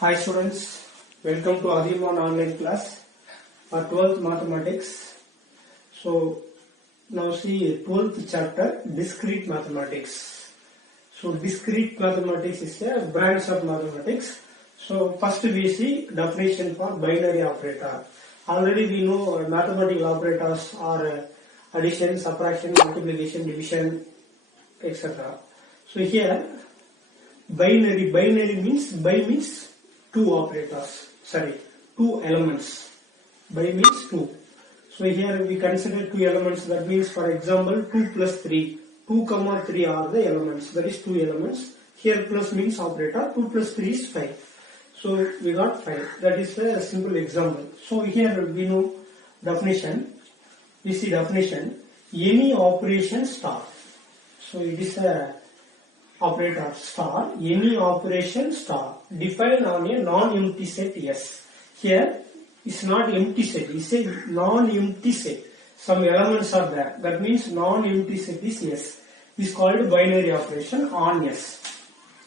Hi students, welcome to Adimon online class for 12th mathematics. So now see 12th chapter, discrete mathematics. So discrete mathematics is a branch of mathematics. So first we see definition for binary operator. Already we know mathematical operators are addition, subtraction, multiplication, division, etc. So here binary means two operators, two elements. By means two. So here we consider two elements, that means for example 2 plus 3. 2 comma 3 are the elements, that is two elements. Here plus means operator, 2 plus 3 is 5. So we got 5, that is a simple example. So here we know definition, we see definition, any operation star. So it is a operator star, any operation star defined on a non-empty set S. Here it's not empty set, it's a non-empty set. Some elements are there, that means non-empty set is S. It's called binary operation on S.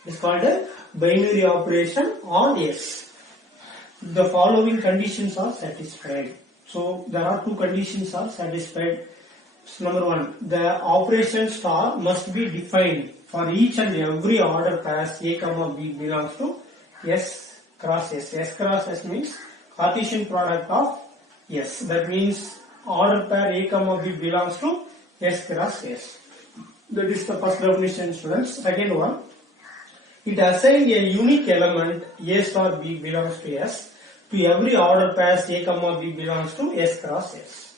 It's called a binary operation on S. The following conditions are satisfied. So there are two conditions are satisfied. So number one, the operation star must be defined for each and every order pairs A comma B belongs to S cross S. S cross S means Cartesian product of S. That means order pair A comma B belongs to S cross S. That is the first definition, students. Second one, it assigns a unique element A star B belongs to S to every order pairs A comma B belongs to S cross S.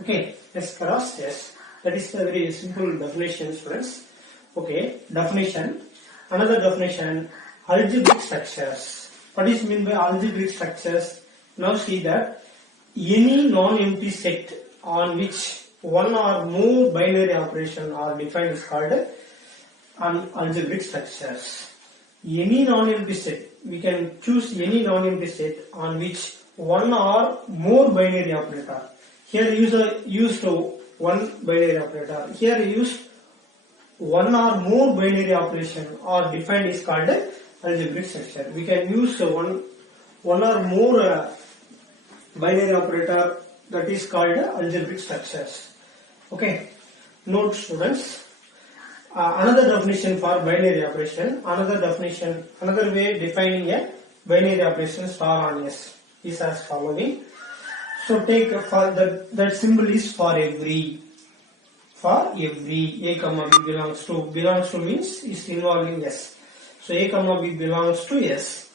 Okay, S cross S. That is a very simple definition, students. Okay, definition. Another definition, algebraic structures. What is meant by algebraic structures? Now see that any non-empty set on which one or more binary operations are defined is called algebraic structures. Any non-empty set, we can choose any non-empty set on which one or more binary operator. Here used one binary operator. Here used one or more binary operation are defined is called algebraic structure. We can use one or more binary operator, that is called algebraic structures. Okay, note students. Another definition for binary operation, another way defining a binary operation star on S is as following. So take for that symbol is for every A comma B belongs to means is involving S. So A comma B belongs to S,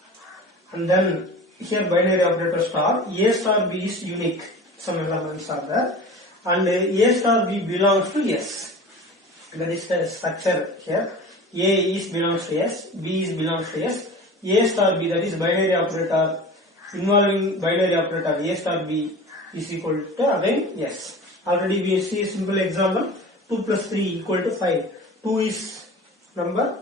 and then here binary operator star, A star B is unique, some elements are there, and A star B belongs to S. That is the structure here. A is belongs to S, B is belongs to S, A star B, that is binary operator involving binary operator A star B is equal to again S. Already we see a simple example, 2 plus 3 equal to 5. 2 is number,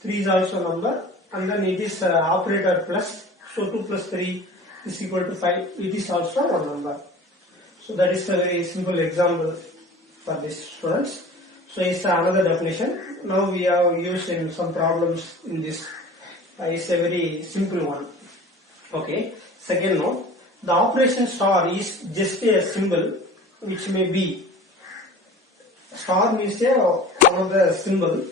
3 is also number, and then it is operator plus, so 2 plus 3 is equal to 5, it is also one number. So that is a very simple example for this, students. So it's another definition. Now we have used in some problems in this. It's a very simple one. Okay. Second note, the operation star is just a symbol which may be, star means one of the symbol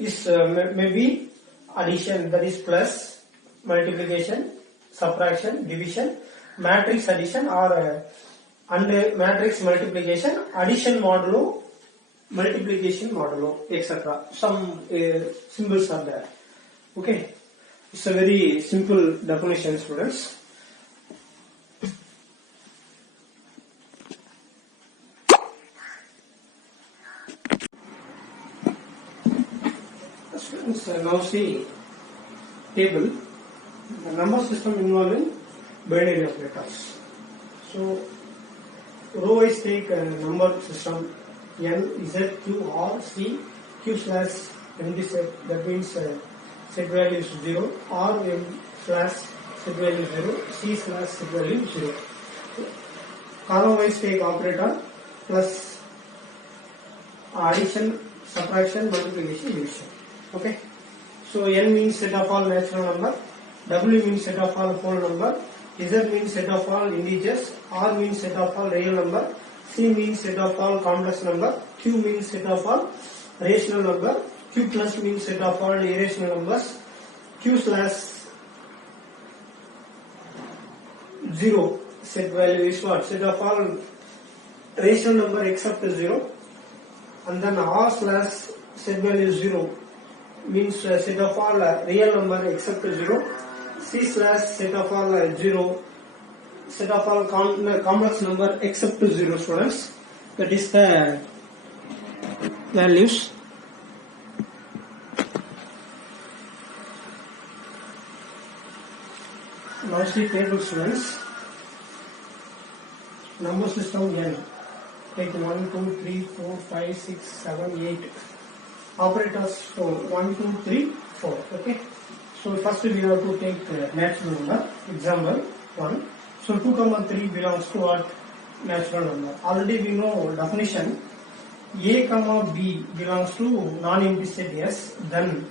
is may be addition, that is plus, multiplication, subtraction, division, matrix addition, or and matrix multiplication, addition modulo, multiplication modulo, etc. Some symbols are there. Okay, it's a very simple definition, students. Now see table, the number system involving binary operators. So row wise take a number system N, Z, Q, R, C, Q slash empty set, that means set value is 0, R M slash set value 0, C slash set value 0. Column wise take operator plus addition, subtraction, multiplication, division. Okay. So n means set of all natural number, W means set of all whole number, Z means set of all integers, R means set of all real number, C means set of all complex number, Q means set of all rational number, Q plus means set of all irrational numbers, Q slash 0 set value is what? Set of all rational number except 0, and then R slash set value 0 means set of all real number except 0, C slash set of all 0 set of all complex number except 0, students. That is the values. Now see table, students. Number system n. Take 1, 2, 3, 4, 5, 6, 7, 8. Operators for 1, 2, 3, 4. Okay. So first we have to take natural number. Example 1. So 2, 3 belongs to what? Natural number. Already we know definition. A, B belongs to non-empty set S. Then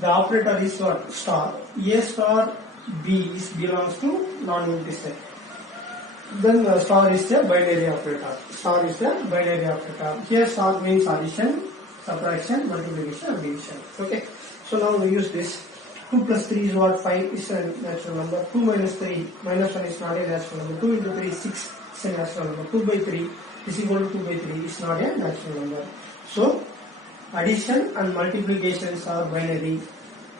the operator is what? Star. A star B belongs to non-empty set. Then star is a binary operator. Star is a binary operator. Here star means addition, subtraction, multiplication, and division. Okay. So now we use this. 2 plus 3 is what? 5 is a natural number. 2 minus 3, minus 1 is not a natural number. 2 into 3 is 6 is a natural number. 2 by 3 is equal to 2 by 3 is not a natural number. So addition and multiplications are binary,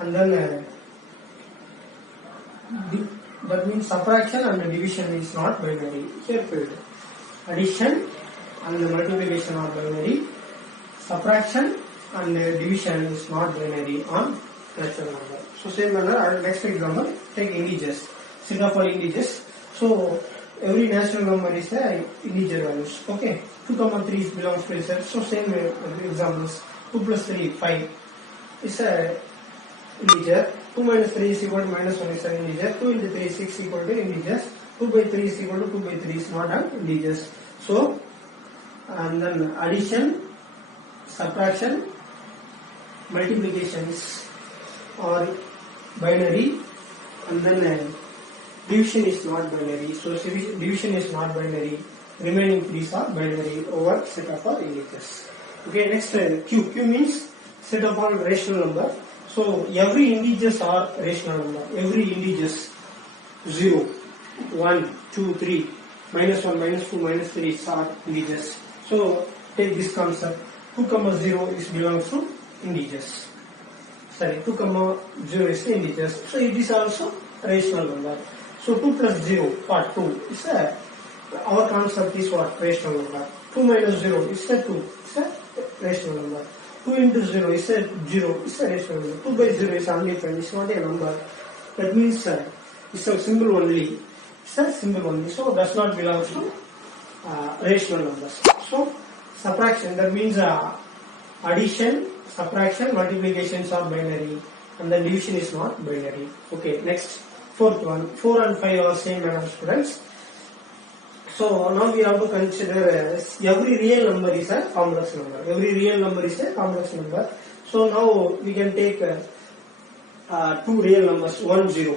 and then that means subtraction and division is not binary. Here field. Addition and multiplication are binary. Subtraction and division is not binary on natural number. So same manner, next example, take integers. Set of all integers. So every natural number is a integer values. Okay. 2, 3 belongs to a set. So same examples. 2 plus 3, 5 is a integer. 2 minus 3 is equal to minus 1 is an integer. 2 into 3 is 6 equal to integers. 2 by 3 is equal to 2 by 3 is not an integers. So, and then addition, subtraction, multiplications are binary, and then division is not binary. So division is not binary. Remaining 3s are binary over set of all integers. Okay, next Q. Q means set of all rational number. So every integers are rational number. Every integers 0, 1, 2, 3, minus 1, minus 2, minus 3 are integers. So take this concept. 2, 0 is belongs to integers. Sorry, 2, 0 is integers. So it is also rational number. So 2 plus 0, part 2 is our concept is what? Rational number. 2 minus 0 is a 2. It's a rational number. 2 into 0 is a 0. It's a rational number. 2 by 0 is undefined. It's not a number. That means it's a symbol only. It's a symbol only. So does not belong to rational numbers. So subtraction, that means addition, subtraction, multiplications are binary, and then division is not binary. Okay, next, fourth one. 4 and 5 are same manner, students. So now we have to consider every real number is a complex number. Every real number is a complex number. So now we can take 2 real numbers, 1, 0.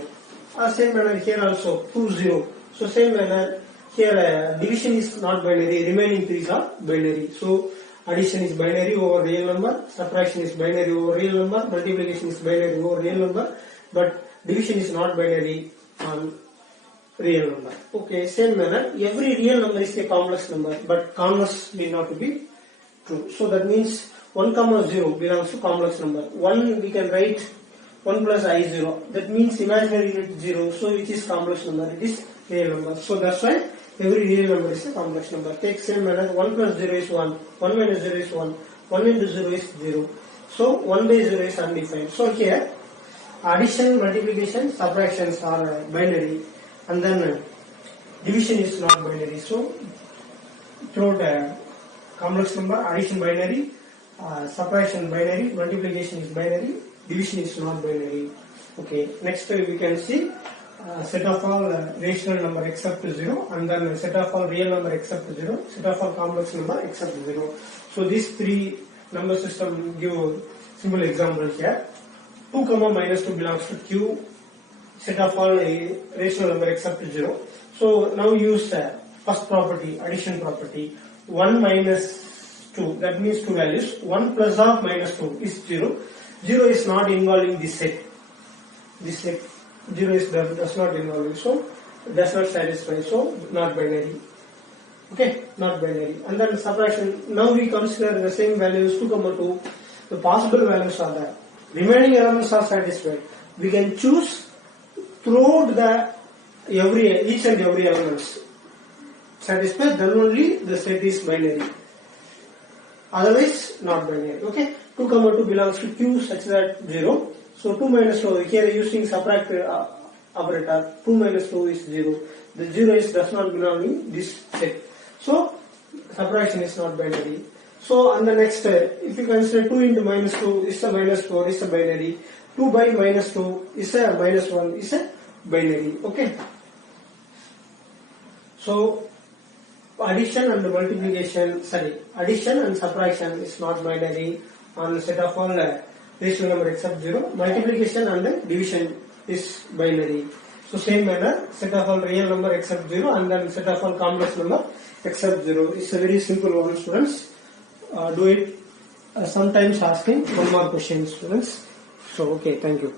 Same manner here also 2, 0. So same manner here division is not binary. Remaining 3s are binary. So addition is binary over real number. Subtraction is binary over real number. Multiplication is binary over real number. But division is not binary on real number. Okay, same manner, every real number is a complex number, but converse need not to be true. So that means 1, 0 belongs to complex number. 1 we can write 1 plus I 0. That means imaginary unit 0. So which is complex number? It is real number. So that's why every real number is a complex number. Take same manner, 1 plus 0 is 1. 1 minus 0 is 1. 1 into 0 is 0. So 1 by 0 is undefined. So here addition, multiplication, subtractions are binary. And then division is not binary. So throughout complex number, addition binary, subtraction binary, multiplication is binary, division is not binary. Okay, next we can see set of all rational number except 0, and then set of all real number except 0, set of all complex number except 0. So these 3 number system give simple example here. 2, minus 2 belongs to Q. set of all rational number except 0. So now use first property, addition property. 1 minus 2, that means two values. 1 plus of minus 2 is 0. 0 is not involved in this set. This set 0 is does not involve, so does not satisfy, so not binary. Okay, not binary. And then subtraction. Now we consider the same values 2, 2. The possible values are there. Remaining elements are satisfied. We can choose throughout the each and every elements satisfied. Then only the set is binary. Otherwise, not binary. Okay, 2, 2 belongs to Q such that 0. So 2 minus 2 here using subtract operator. 2 minus 2 is 0. The 0 does not belong in this set. So subtraction is not binary. So on the next, if you consider 2 into minus 2 is a minus 4 is a binary. 2 by minus 2 is a minus 1 is a binary. Okay. So addition and multiplication, addition and subtraction is not binary on the set of all rational number except 0. Multiplication and division is binary. So same manner, set of all real number except 0 and then set of all complex number except 0. It's a very simple one, students. Do it. Sometimes asking one more question, students. So okay, thank you.